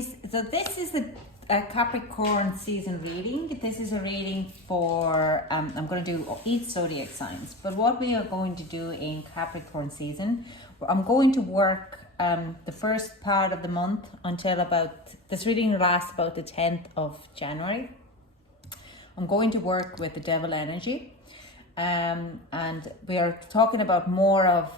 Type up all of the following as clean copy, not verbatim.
Pisces. So this is the Capricorn season reading. This is a reading for, I'm going to do each zodiac signs. But what we are going to do in Capricorn season, I'm going to work the first part of the month until this reading lasts about the 10th of January. I'm going to work with the devil energy. And we are talking about more of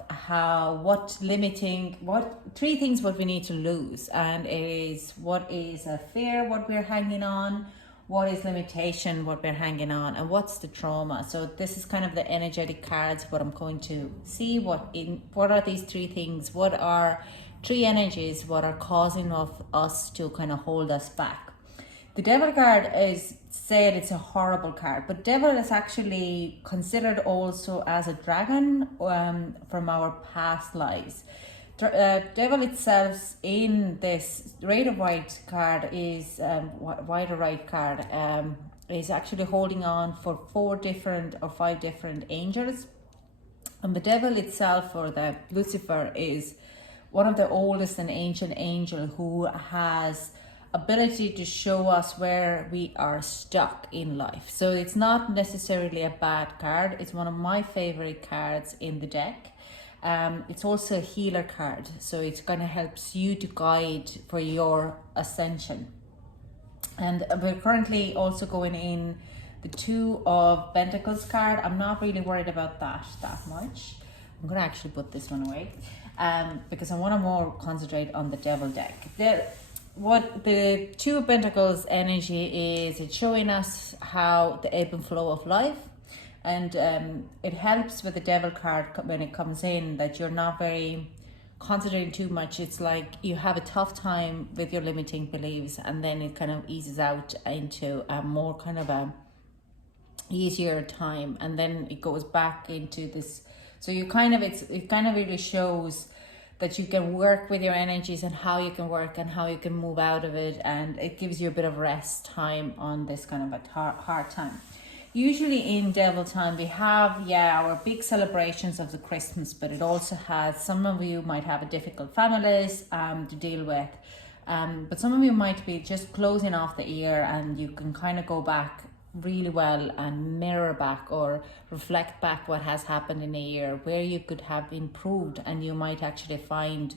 three things what we need to lose, and it is what is a fear, what we're hanging on, what is limitation, what we're hanging on, and what's the trauma. So this is kind of the energetic cards, what I'm going to see, what are these three things, what are three energies, what are causing of us to kind of hold us back. The devil card is said it's a horrible card, but devil is actually considered also as a dragon from our past lives. Devil itself in this Rider White card is is actually holding on for 5 different angels, and the devil itself, or the Lucifer, is one of the oldest and ancient angel who has ability to show us where we are stuck in life. So it's not necessarily a bad card. It's one of my favorite cards in the deck. It's also a healer card, so it's kind of helps you to guide for your ascension. And we're currently also going in the 2 of Pentacles card. I'm not really worried about that much. I'm gonna actually put this one away because I want to more concentrate on the devil deck. What the 2 of Pentacles energy is, it's showing us how the ebb and flow of life, and it helps with the devil card when it comes in that you're not very concentrating too much. It's like you have a tough time with your limiting beliefs, and then it kind of eases out into a more kind of a easier time, and then it goes back into this. So it kind of really shows that you can work with your energies and how you can work and how you can move out of it, and it gives you a bit of rest time on this kind of a hard time. Usually in devil time we have our big celebrations of the Christmas, but it also has, some of you might have a difficult families to deal with, but some of you might be just closing off the year, and you can kind of go back really well and mirror back or reflect back what has happened in a year, where you could have improved, and you might actually find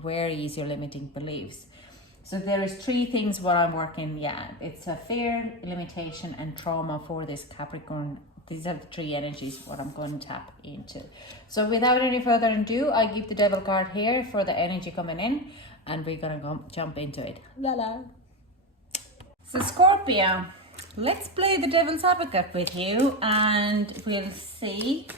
where is your limiting beliefs. So there is 3 things what I'm working. It's a fear, limitation, and trauma for this Capricorn. These are the 3 energies what I'm going to tap into. So without any further ado, I give the devil card here for the energy coming in, and we're gonna jump into it. So Scorpio, let's play the devil's advocate with you, and we'll see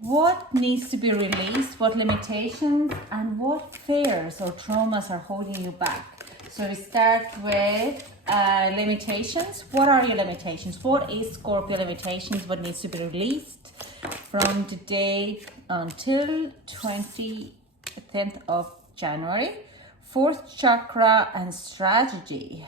what needs to be released, what limitations, and what fears or traumas are holding you back. So we start with limitations. What are your limitations? What is Scorpio limitations? What needs to be released from today until 10th of January? 4th chakra and strategy.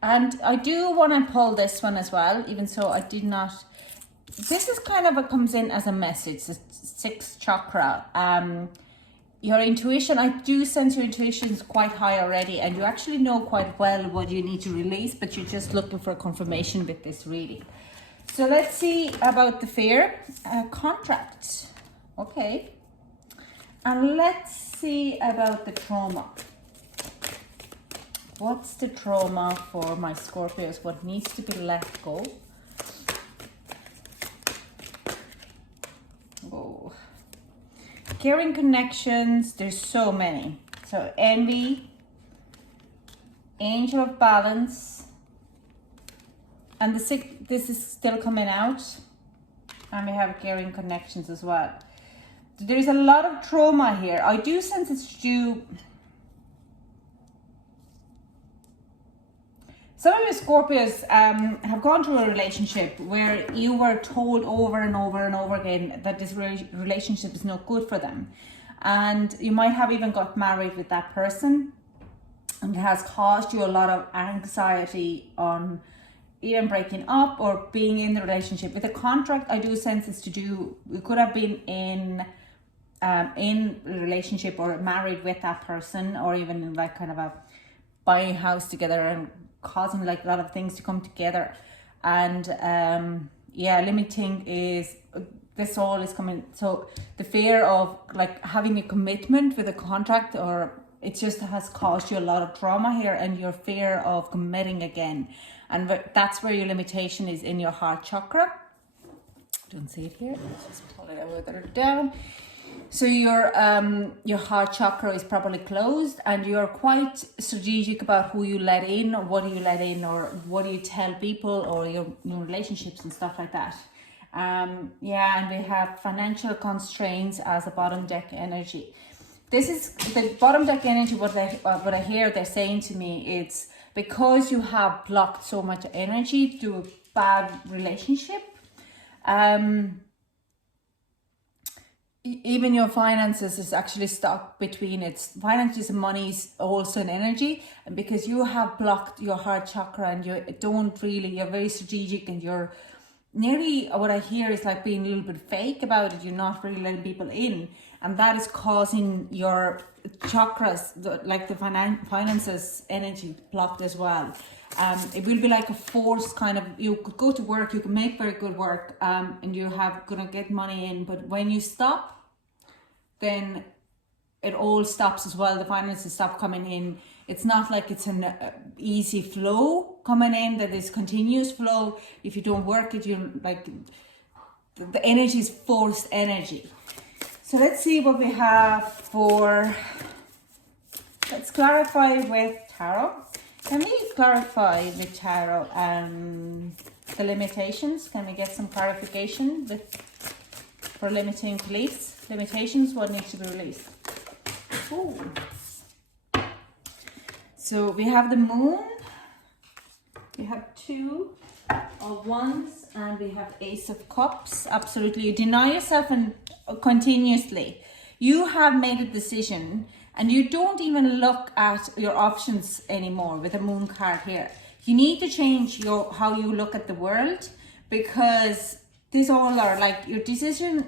And I do want to pull this one as well, even so I did not. This is kind of what comes in as a message, the 6th chakra. Your intuition, I do sense your intuition is quite high already, and you actually know quite well what you need to release, but you're just looking for confirmation with this reading. So let's see about the fear. Contract. Okay. And let's see about the trauma. What's the trauma for my Scorpios? What needs to be let go? Oh. Caring connections, there's so many. So envy, angel of balance, and this is still coming out. And we have caring connections as well. There's a lot of trauma here. I do sense it's due. Some of you Scorpios have gone through a relationship where you were told over and over and over again that this relationship is not good for them. And you might have even got married with that person, and it has caused you a lot of anxiety on even breaking up or being in the relationship. With a contract, I do sense it's to do, we could have been in a relationship or married with that person, or even in like kind of a buying a house together and causing like a lot of things to come together. And yeah, limiting is, this all is coming. So the fear of like having a commitment with a contract, or it just has caused you a lot of trauma here, and your fear of committing again. And that's where your limitation is, in your heart chakra. Don't see it here. Let's just pull it over down. So your heart chakra is probably closed, and you're quite strategic about who you let in, or what do you let in, or what do you tell people, or your relationships and stuff like that. Yeah, and we have financial constraints as a bottom deck energy. This is the bottom deck energy. What I hear they're saying to me, it's because you have blocked so much energy through a bad relationship. Even your finances is actually stuck between its finances and money is also an energy, and because you have blocked your heart chakra, and you're very strategic, and you're nearly, what I hear is like being a little bit fake about it. You're not really letting people in, and that is causing your chakras, like the finances energy, blocked as well. It will be like a forced kind of, you could go to work, you can make very good work, and you have gonna get money in, but when you stop, then it all stops as well. The finances stop coming in. It's not like it's an easy flow coming in, that is continuous flow. If you don't work it, you like, the energy is forced energy. So let's see what we have for, let's clarify with tarot. Can we clarify with tarot the limitations? Can we get some clarification for limiting beliefs? Limitations, what needs to be released? Ooh. So we have the moon, we have 2 of Wands, and we have Ace of Cups. Absolutely, you deny yourself and continuously. You have made a decision, and you don't even look at your options anymore with the moon card here. You need to change how you look at the world, because these all are like your decision.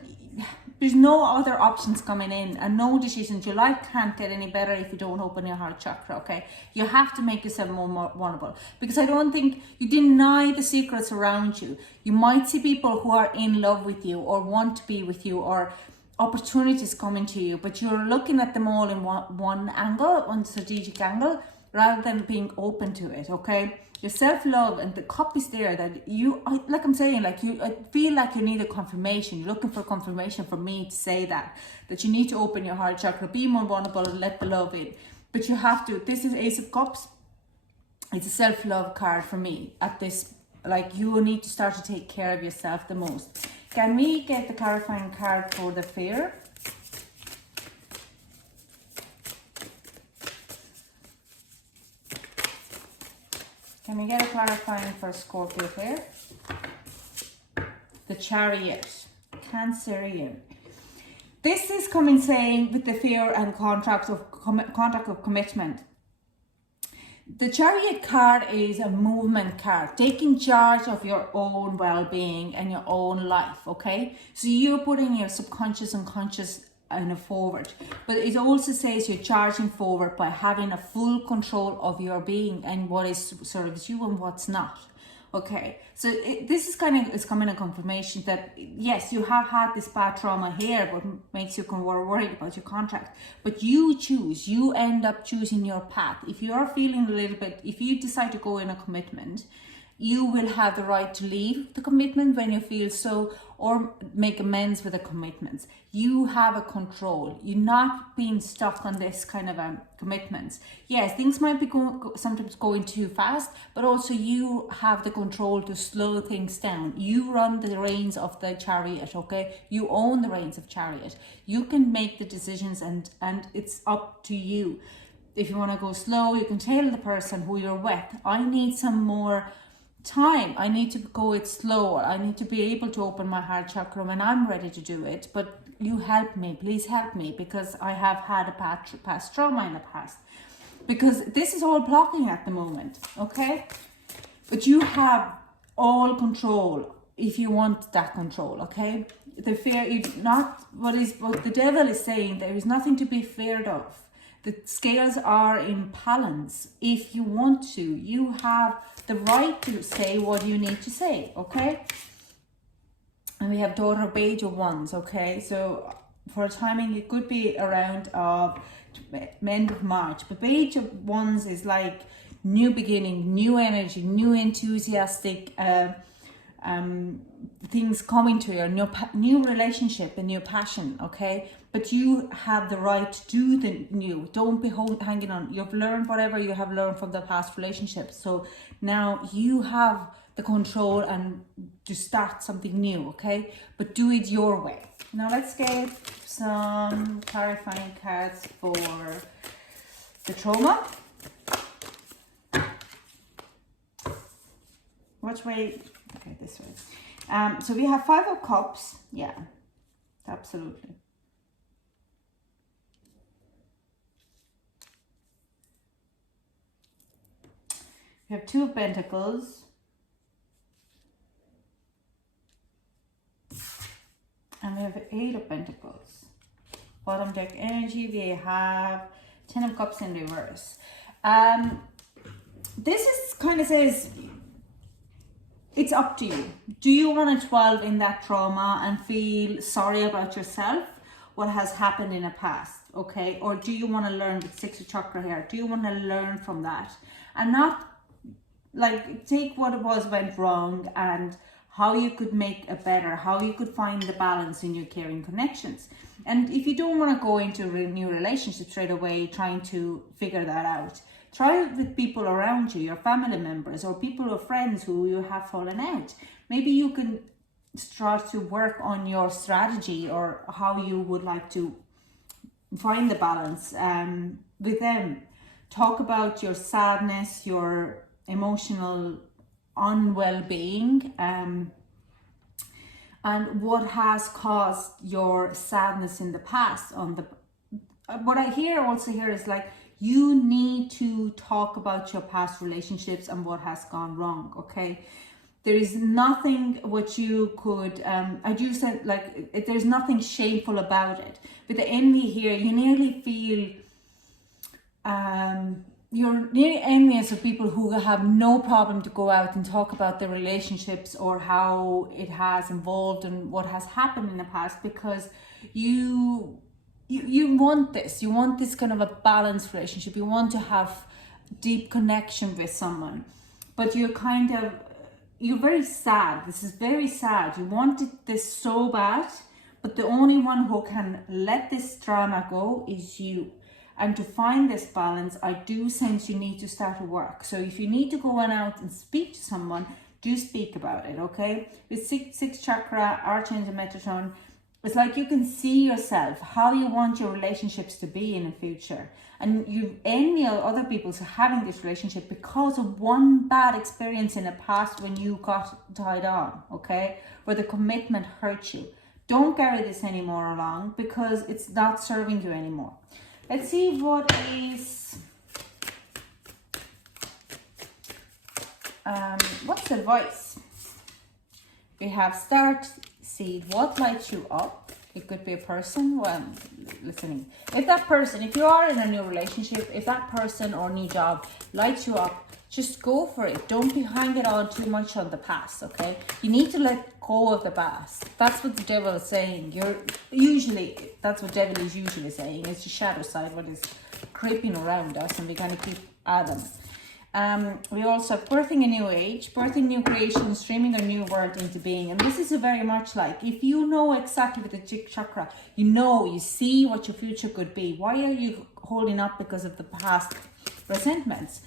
There's no other options coming in, and no decisions. Your life can't get any better if you don't open your heart chakra, okay? You have to make yourself more vulnerable, because I don't think you deny the secrets around you. You might see people who are in love with you, or want to be with you, or opportunities coming to you, but you're looking at them all in one angle, one strategic angle, rather than being open to it, okay? Your self-love and the cup is there, that like I'm saying, like I feel like you need a confirmation. You're looking for confirmation for me to say that you need to open your heart chakra, be more vulnerable, and let the love in. But you have to. This is Ace of Cups. It's a self-love card for me at this. Like, you need to start to take care of yourself the most. Can we get the clarifying card for the fear? Can we get a clarifying for Scorpio here? The Chariot, Cancerian. This is coming saying with the fear and contract of commitment. The Chariot card is a movement card, taking charge of your own well-being and your own life, okay? So you're putting your subconscious and conscious forward, but it also says you're charging forward by having a full control of your being and what serves you and what's not. Okay, so this is coming a confirmation that yes, you have had this bad trauma here, what makes you worried about your contract, but you end up choosing your path. If you are feeling a little bit, if you decide to go in a commitment, you will have the right to leave the commitment when you feel so, or make amends with the commitments. You have a control. You're not being stuck on this kind of commitments. Yes, things might be sometimes going too fast, but also you have the control to slow things down. You run the reins of the chariot, okay? You own the reins of chariot. You can make the decisions, and it's up to you. If you want to go slow, you can tell the person who you're with, I need some more time. I need to go it slower. I need to be able to open my heart chakra when I'm ready to do it. But you help me, please help me, because I have had a past trauma in the past. Because this is all blocking at the moment, okay? But you have all control if you want that control, okay? The fear is not what the devil is saying. There is nothing to be feared of. The scales are in balance. If you want to, you have the right to say what you need to say, okay? And we have daughter of Page of Wands, okay? So for timing, it could be around end of March. But Page of Wands is like new beginning, new energy, new enthusiastic things coming to you, new relationship, a new passion, okay? But you have the right to do the new. Don't be hanging on. You've learned whatever you have learned from the past relationships. So now you have the control and to start something new, okay? But do it your way. Now let's get some clarifying cards for the trauma. Which way? Okay, this way. So we have 5 of Cups. Yeah, absolutely. We have 2 of Pentacles. And we have 8 of Pentacles. Bottom deck energy, we have 10 of Cups in reverse. This is kind of says, it's up to you. Do you want to dwell in that trauma and feel sorry about yourself, what has happened in the past, okay? Or do you want to learn with 6 of Chakra here? Do you want to learn from that? And not like take what it was went wrong and how you could make it better, how you could find the balance in your caring connections. And if you don't want to go into a new relationship straight away, trying to figure that out, try it with people around you, your family members or people or friends who you have fallen out. Maybe you can start to work on your strategy or how you would like to find the balance with them. Talk about your sadness, your emotional unwell-being, and what has caused your sadness in the past. What I hear also here is like, you need to talk about your past relationships and what has gone wrong, okay? There is nothing what you could, I do say like, there's nothing shameful about it. With the envy here, you nearly feel, you're nearly envious of people who have no problem to go out and talk about their relationships or how it has evolved and what has happened in the past, because you want this. You want this kind of a balanced relationship. You want to have deep connection with someone, but you're very sad. This is very sad. You wanted this so bad, but the only one who can let this drama go is you. And to find this balance, I do sense you need to start to work. So if you need to go out and speak to someone, do speak about it, okay? With 6 chakra, Archangel Metatron, it's like you can see yourself, how you want your relationships to be in the future. And you envy other people having this relationship because of one bad experience in the past when you got tied on, okay? Where the commitment hurt you. Don't carry this anymore along because it's not serving you anymore. Let's see what is, what's the advice? We have start, seed, what lights you up? It could be a person, well, listening. If that person, if you are in a new relationship, if that person or new job lights you up, just go for it. Don't be hanging on too much on the past, okay? You need to let go of the past. That's what the devil is saying. That's what devil is usually saying. It's the shadow side, what is creeping around us, and we're going to keep at them. We also have birthing a new age, birthing new creation, streaming a new world into being. And this is very much like, if you know exactly with the Jig Chakra, you see what your future could be. Why are you holding up because of the past resentments?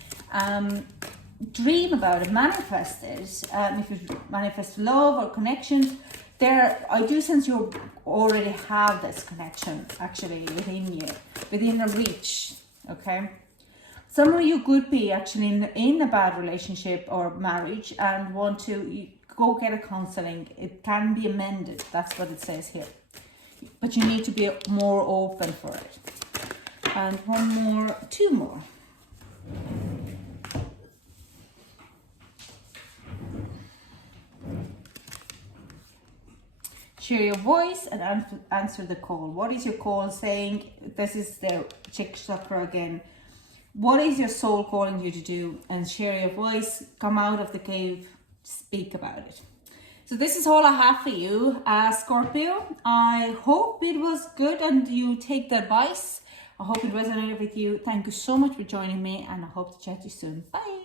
Dream about it, manifest it. If you manifest love or connections, I do sense you already have this connection actually within a reach, okay? Some of you could be actually in a bad relationship or marriage and want to go get a counseling. It can be amended. That's what it says here. But you need to be more open for it. And two more. share your voice and answer the call. What is your call saying? This is the chick chakra again. What is your soul calling you to do? And share your voice, come out of the cave, speak about it. So this is all I have for you, Scorpio. I hope it was good and you take the advice. I hope it resonated with you. Thank you so much for joining me, and I hope to chat to you soon. Bye.